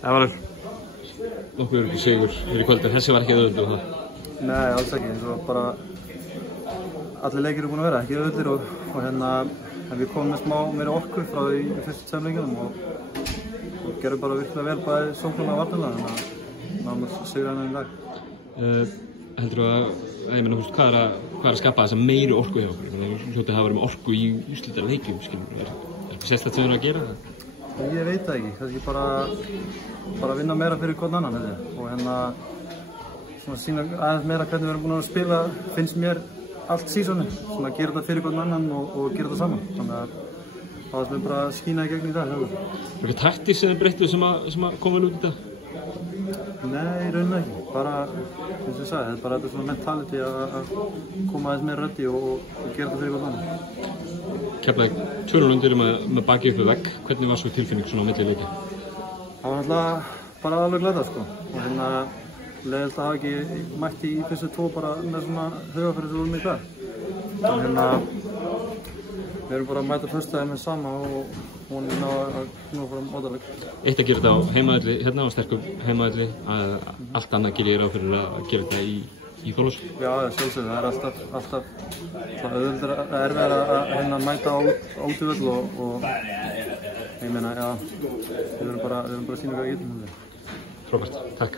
Það var nokkuð sigur fyrir kvöld, en þessi var ekki auðvöldur og það? Nei, alls ekki. Það var bara allir leikir búin að vera, ekki auðvöldur og en við komum með smá meiri orku frá því í fyrstu tveim leikjunum og gerum bara virkilega vel bæði sóknarlega og varnarlega, þannig að náum að sigra hennar í dag. Heldur ég meina, hvað er að skapa þessa meiri orku hjá okkur? Hljótið hafa verið með orku í úrslitaleikjum, skilur. Er eitthvað sérstakt sem þið eru að gera það? Ég veit það ekki, kannski bara vinna meira fyrir hvern annan, og svona sýna aðeins meira hvernig við erum búin að spila, finnst mér allt sísonið, svona gera þetta fyrir hvern annan og gera þetta saman, þannig að það sem við bara skína í gegn í dag. Er eitthvað taktík sem þið breyttuð sem að koma vel út í dag? Nei, í rauninni ekki, bara, eins og ég sagði, þetta er bara þetta svona mentality að koma aðeins meira röddi og gera þetta fyrir hvern annan. Keflavík 2-0 undir með bakið upp við vegg, hvernig var svo tilfinning svona á milli leikja? Það var náttúrulega bara alveg glæta, sko, og leiðilegt að hafa ekki mætt í fyrstu tvo bara með svona hugarfarið sem við vorum í dag. Við erum bara að mæta föstudaginn með sama og hún ná að fara mótaleg. Eitt að gera þetta á heimavelli hérna á sterkum heimavelli, allt annað gerir ég ráð fyrir að gera þetta í Þorlákshöfn? Já, sjálfsögðu, það er alltaf erfiðara að mæta á útivöll og ég meina, já, við erum bara að sýna hvað við getum. Frábært, takk.